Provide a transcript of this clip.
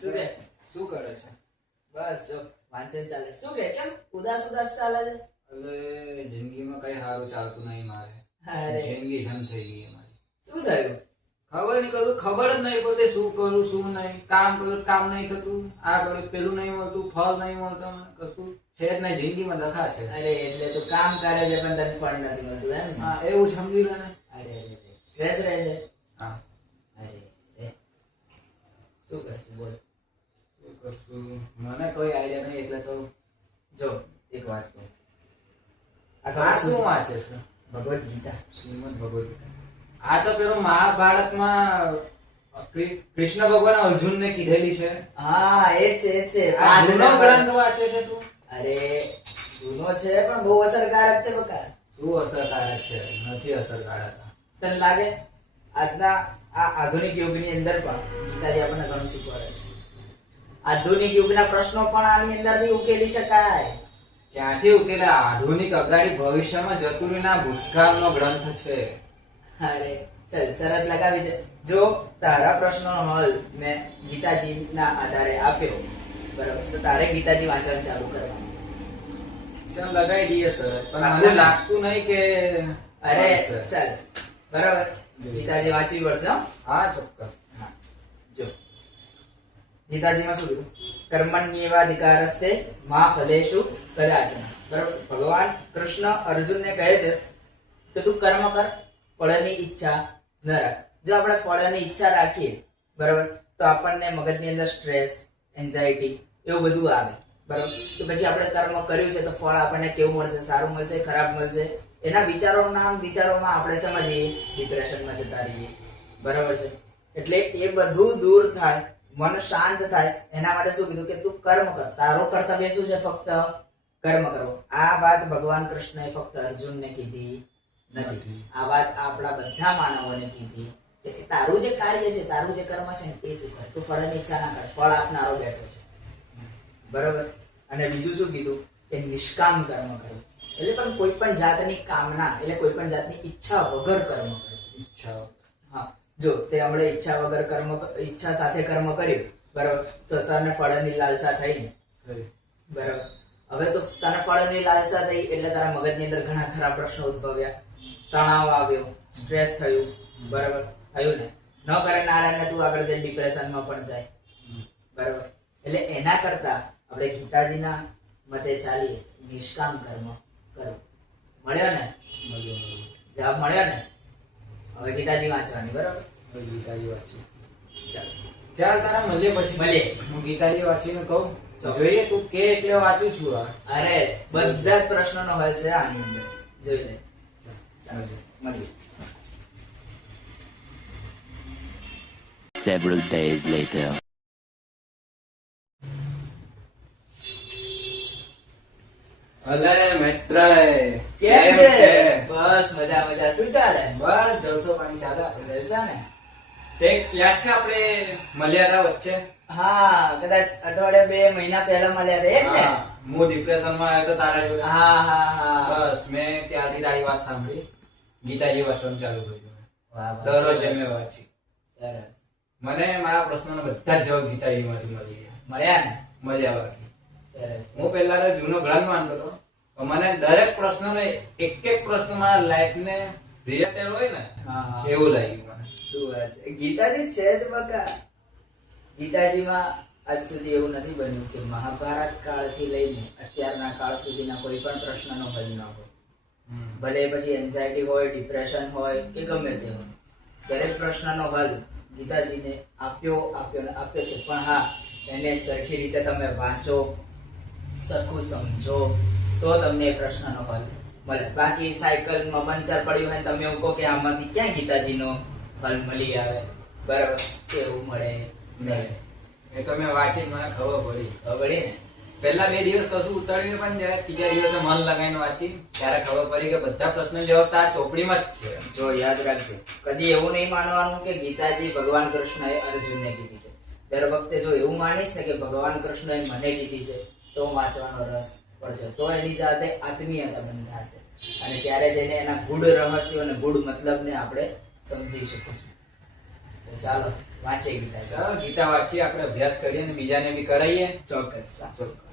શું કે શું કરે છે? બસ જો વાંચન ચાલે. શું કે કેમ ઉદાસ ઉદાસ ચાલે છે? એટલે જિંદગીમાં કઈ સારું ચાલતું નહીં મારે. અરે જિંદગી જમ થઈ ગઈ મારી. શું થયું? ખબર નહીં કરું, ખબર જ નહીં પડતી શું કરું શું નહીં. કામ કરું કામ નહીં થતું, આ કરું પેલું નહીં મળતું, ફળ નહીં મળતું, કશું છે જ નહીં. જિંદગીમાં દખા છે. અરે એટલે તું કામ કરે છે પણ તને ફળ નથી મળતું એમ ને? હા એવું સમજી લે ને. અરે સ્ટ્રેસ રહે છે. હા અરે શું કરશું બોલ. શું કરશું મને કોઈ આઈડિયા નહીં એટલે તો. જો એક વાત કહું. આ શું વાંચે છે? ભગવદ ગીતા. શ્રીમદ ભગવદ ગીતા. આ તો પેલો મહાભારતમાં કૃષ્ણ ભગવાન અર્જુનને કીધેલી છે. હા એ જ છે. આ જૂનો ગ્રંથ વાંચે છે તું? અરે જૂનો છે પણ બહુ અસરકારક છે બકા. શું અસરકારક છે? નથી અસરકારક. તને લાગે આજના આ આધુનિક યુગની અંદર પણ ગીતાજી આપણને ઘણું શીખવાડે છે. આધુનિક યુગના પ્રશ્નો પણ આની અંદરથી ઉકેલી શકાય. ક્યાંથી ઉકેલા? આધુનિક અગાડી ભવિષ્યમાં જતુરીના ભૂતકાળનો ગ્રંથ છે. અરે ચલ શરત લગાવી છે. જો તારા પ્રશ્નનો હલ મેં ગીતાજીના આધારે આપ્યો બરાબર તો તારે ગીતાજી વાંચવાનું ચાલુ કરવાનું. ચાલ લગાઈ દઈએ સર, પણ મને લાગતું નહીં કે. અરે ચાલ બરાબર ગીતાજી વાંચવી પડશે. હા ચોક્કસ. હા જો ગીતાજીમાં શું કીધું? કર્મણ્યેવાધિકારસ્તે મા ફલેષુ કદાચન. બરાબર ભગવાન કૃષ્ણ અર્જુનને કહે છે કે તું કર્મ કર, ફળની ઈચ્છા ન રાખ. જો આપણે ફળની ઈચ્છા રાખીએ બરાબર તો આપણને મગજની અંદર સ્ટ્રેસ, એન્ઝાયટી એવું બધું આવે બરાબર. તો પછી આપણે કર્મ કર્યું છે તો ફળ આપણને કેવું મળશે? સારું મળશે, ખરાબ મળશે? એના વિચારોમાં આપણે સમજીએ ડિપ્રેશનમાં જતા રહીએ બરાબર છે. એટલે એ બધું દૂર થાય, મન શાંત થાય એના માટે શું કીધું કે તું કર્મ કર. તારો કર્તવ્ય શું છે? ફક્ત કર્મ કરો. આ વાત ભગવાન કૃષ્ણએ ફક્ત અર્જુનને કીધી નથી. આ વાત આપણા બધા માનવોને કીધી છે કે તારું જે કાર્ય છે, તારું જે કર્મ છે ને એ તું કર. તું ફળની ઈચ્છા ના કર. ફળ આપનારો બેઠો છે બરાબર. અને બીજું શું કીધું કે નિષ્કામ કર્મ કરવું. એટલે પણ કોઈ પણ જાતની કામના એટલે કોઈ પણ જાતની ઈચ્છા વગર કર્મ કરવું. ઈચ્છા હા જો તે હમણે ઈચ્છા વગર કર્મ, ઈચ્છા સાથે કર્મ કર્યું બરાબર તો તને ફળની લાલસા થઈ ને બરાબર. હવે તો તને ફળની લાલસા થઈ એટલે તારા મગજની અંદર ઘણા ખરા પ્રશ્નો ઉદ્ભવ્યા, તણાવ આવ્યો, સ્ટ્રેસ થયું બરાબર. થયું ને? ન કરે નારાયણ તું આગળ જઈને ડિપ્રેશનમાં પણ જાય બરાબર. એટલે એના કરતા આપણે ગીતાજીના મતે ચાલીએ, નિષ્કામ કર્મ કરવું. મળ્યો ને? જવાબ મળ્યો ને? હવે ગીતાજી વાંચવાની બરાબર. ગીતાજી વાંચી. ચાલ ચાલ તારા મળીએ પછી. મળીએ. હું ગીતાજી વાંચીને કહું જોઈએ તું કે એટલે વાંચું છું. અરે બધા જ પ્રશ્નોનો હલ છે આની અંદર, જોઈ લે. ચાલ મળીએ. Several days later. અલે મિત્ર કેમ છે? બસ મજા મજા. શું ચાલે? બસ જલસો પાણી ચાલે. જલસા ને? તે ક્યાં છે આપણે મળ્યા હતા વચ્ચે? હા કદાચ અઠવાડિયા 2 મહિના પહેલા મળ્યા હતા એ જ ને? હા, હું ડિપ્રેશનમાં આવ્યો તો તારા જોડે. હા હા હા. બસ મેં ત્યારથી તારી વાત સાંભળી, ગીતાજી વાંચવાનું ચાલુ કર્યું. વાહ, વાહ, દરરોજ સરસ. મેં વાંચી. સરસ. મને મારા પ્રશ્નોના બધા જ જવાબ ગીતાજીમાંથી મળી ગયા. મળ્યા ને? મળ્યા બાકી. સરસ. હું પહેલા તો જૂનો ગ્રંથ માનતો હતો, પણ મને દરેક પ્રશ્નનો એક એક પ્રશ્ન મારા લાઈફને રિલેટેડ હોય ને હા હા. એવું લાગ્યું મને. શું વાત છે? ગીતાજી છે જ બકા. ગીતાજીમાં આજ સુધી એવું નથી બન્યું કે મહાભારત કાળથી લઈને અત્યારના કાળ સુધીના કોઈ પણ પ્રશ્નનો હલ ન હોય. ભલે પછી એન્ઝાયટી હોય, ડિપ્રેશન હોય કે ગમે તે હોય, દરેક પ્રશ્નનો હલ ગીતાજીને આપ્યો છે. પણ હા, એને સરખી રીતે તમે વાંચો, સરખું સમજો તો તમને એ પ્રશ્નનો હલ મળે. બાકી સાયકલમાં પંચર પડ્યું હોય તમે એવું કહો કે આમાંથી ક્યાં ગીતાજીનો હલ મળી આવે બરાબર, એવું મળે નહીં. એ તો મેં વાંચી મને ખબર પડી. ખબર ને? પહેલા 2 દિવસ કશું ઉતાર્યું પણ જયારે ત્રીજા દિવસે મન લગાવીને વાંચી ત્યારે ખબર પડી કે બધા પ્રશ્નો જવાબ આ ચોપડીમાં જ છે. જો યાદ રાખજો, કદી એવું નહીં માનવાનું કે ગીતાજી ભગવાન કૃષ્ણએ અર્જુનને કીધી છે. દર વખતે જો એવું માનીશ ને કે ભગવાન કૃષ્ણએ મને કીધી છે તો વાંચવાનો રસ પડશે, તો એની સાથે આત્મીયતા બંધાશે અને ત્યારે જઈને એના ગૂઢ રહસ્યો અને ગૂઢ મતલબને આપણે સમજી શકીશું. તો ચાલો વાંચીએ ગીતા. ચાલો ગીતા વાંચીએ, આપણે અભ્યાસ કરીએ અને બીજાને બી કરાવીએ. ચોક્કસ. ચોક્કસ.